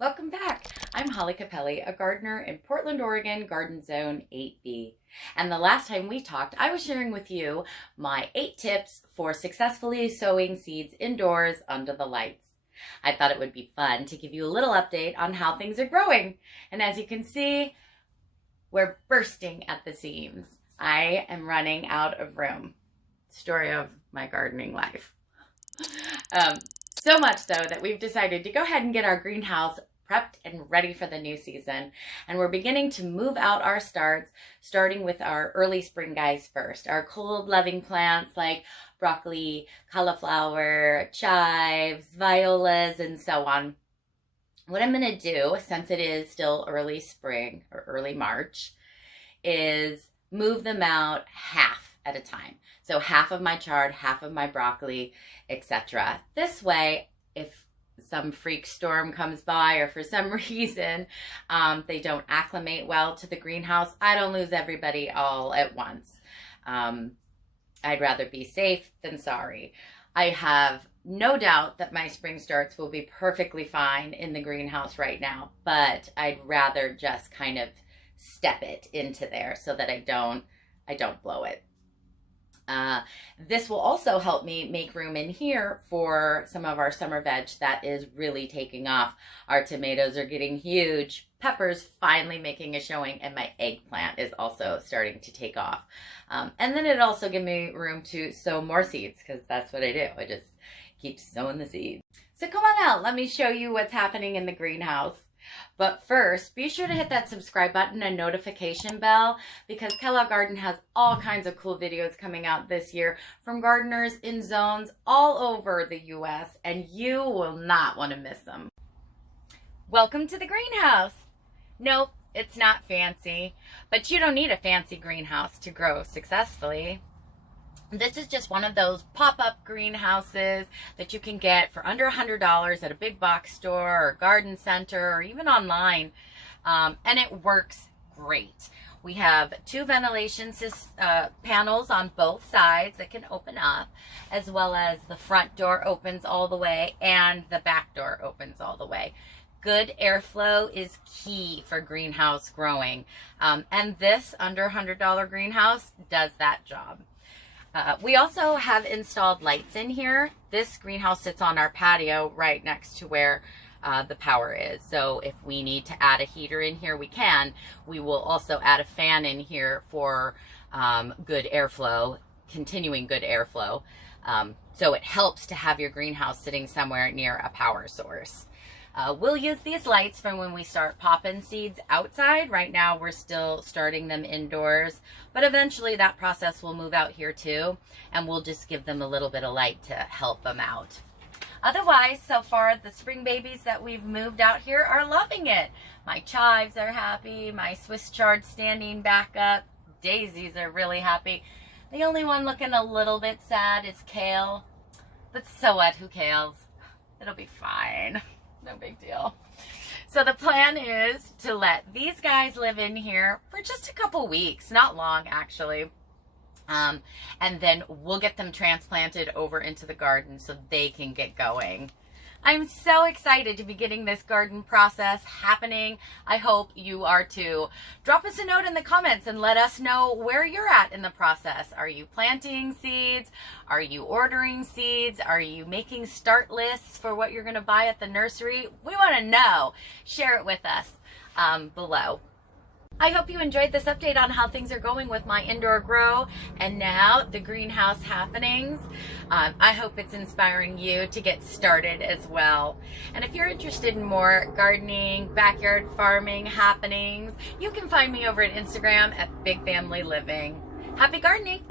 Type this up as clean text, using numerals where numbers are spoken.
Welcome back. I'm Holly Capelli, a gardener in Portland, Oregon, Garden Zone 8B. And the last time we talked, I was sharing with you my 8 tips for successfully sowing seeds indoors under the lights. I thought it would be fun to give you a little update on how things are growing. And as you can see, we're bursting at the seams. I am running out of room. Story of my gardening life. So much so that we've decided to go ahead and get our greenhouse prepped and ready for the new season. And we're beginning to move out our starts, starting with our early spring guys first. Our cold-loving plants like broccoli, cauliflower, chives, violas, and so on. What I'm going to do, since it is still early spring or early March, is move them out half at a time. So half of my chard, half of my broccoli, etc. This way, if some freak storm comes by or for some reason they don't acclimate well to the greenhouse, I don't lose everybody all at once. I'd rather be safe than sorry. I have no doubt that my spring starts will be perfectly fine in the greenhouse right now, but I'd rather just kind of step it into there so that I don't blow it. This will also help me make room in here for some of our summer veg that is really taking off. Our tomatoes are getting huge, peppers finally making a showing, and my eggplant is also starting to take off. And then it also gives me room to sow more seeds, because that's what I do. I just keep sowing the seeds. So come on out, let me show you what's happening in the greenhouse. But first, be sure to hit that subscribe button and notification bell, because Kellogg Garden has all kinds of cool videos coming out this year from gardeners in zones all over the U.S., and you will not want to miss them. Welcome to the greenhouse. Nope, it's not fancy, but you don't need a fancy greenhouse to grow successfully. This is just one of those pop-up greenhouses that you can get for under $100 at a big box store or garden center or even online, and it works great. We have 2 ventilation panels on both sides that can open up, as well as the front door opens all the way and the back door opens all the way. Good airflow is key for greenhouse growing, and this under $100 greenhouse does that job. We also have installed lights in here. This greenhouse sits on our patio right next to where the power is. So if we need to add a heater in here, we can. We will also add a fan in here for good airflow, continuing good airflow. So it helps to have your greenhouse sitting somewhere near a power source. We'll use these lights for when we start popping seeds outside. Right now we're still starting them indoors, but eventually that process will move out here too, and we'll just give them a little bit of light to help them out. Otherwise, so far the spring babies that we've moved out here are loving it. My chives are happy, my Swiss chard standing back up, daisies are really happy. The only one looking a little bit sad is kale, but so what, who cares? It'll be fine. No big deal. So the plan is to let these guys live in here for just a couple weeks, not long actually. And then we'll get them transplanted over into the garden so they can get going. I'm so excited to be getting this garden process happening. I hope you are too. Drop us a note in the comments and let us know where you're at in the process. Are you planting seeds? Are you ordering seeds? Are you making start lists for what you're going to buy at the nursery? We want to know. Share it with us below. I hope you enjoyed this update on how things are going with my indoor grow and now the greenhouse happenings. I hope it's inspiring you to get started as well. And if you're interested in more gardening, backyard farming happenings, you can find me over at Instagram at Big Family Living. Happy gardening!